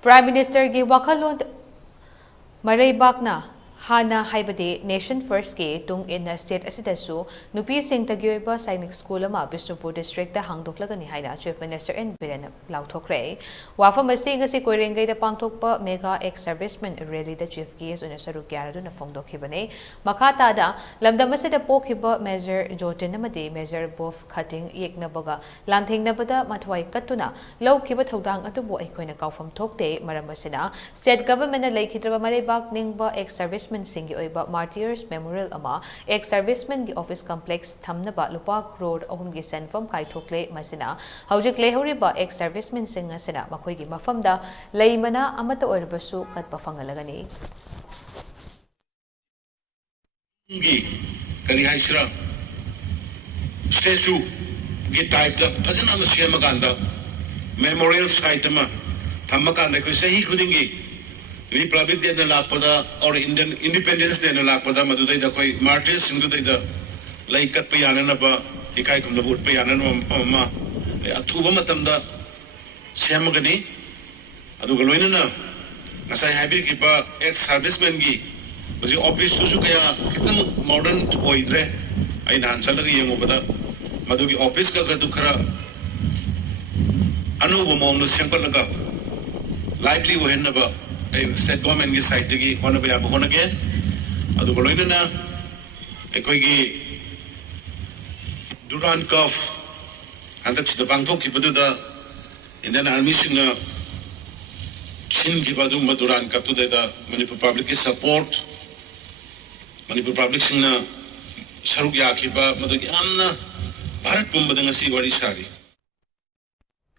Prime Minister gi wakalon Maraybakna Hana haibadi Nation First ki tung in state asidasu Nupi singtagi oiba Sainik School ama Bishnupur district da hangdoklagani haina Chief Minister N Biren lauthokre wafam asi ngasi koirengai da pangthokpa mega Ex Servicemen rally da chief guest una saruk yaradu na phongdokhibane makhata da lamdam asida pokhiba measure jotin amadi measure both cutting yeknabaga lanthengnaboda mathwai katuna lawkhiba thodang atubu aikoina kaufam thokte maram asina state government na laikhidraba Maraybak ningba Ex Servicemen singi oiba Martyrs Memorial ama Ex Servicemen gi office complex thamnaba lupa crore ahum gi senfam kaithokle masina hojik lehoriba Ex Servicemen singa sina makhoi gi mafamda leimana amata oirbasu katpa fangalagani gi kari haisra statue gi type da phajana ma sema ganda memorial site ma thamma ganda ko sahi khudingi Republic Day na lakpada or Indian Independence Day na lakpada madudai da koi Martyrs singudai da laikat payana na ba ikai kum na bud payana na ma athuba matam da semgani adu galoina na ngasai hybrid ki pa Ex Servicemen gi basi office su kaya kitang modern oidre ai nan salagi yengo bada madugi office ka du khara anu bo mong na sengkal laga lively wo hen na ba state government की site की होने पे आप होने के अदु बोलो इन्हें ना कोई की दुरान कफ अंदर चित बांगो की बदु दा इंडियन आर्मी सिंगा चिन की बदु मधुरान कफ तो देता मणिपुर पब्लिक की सपोर्ट मणिपुर पब्लिक सिंगा सरुक याकी बा मधु की आमना भारत कुंभ दंगसी वाली सारी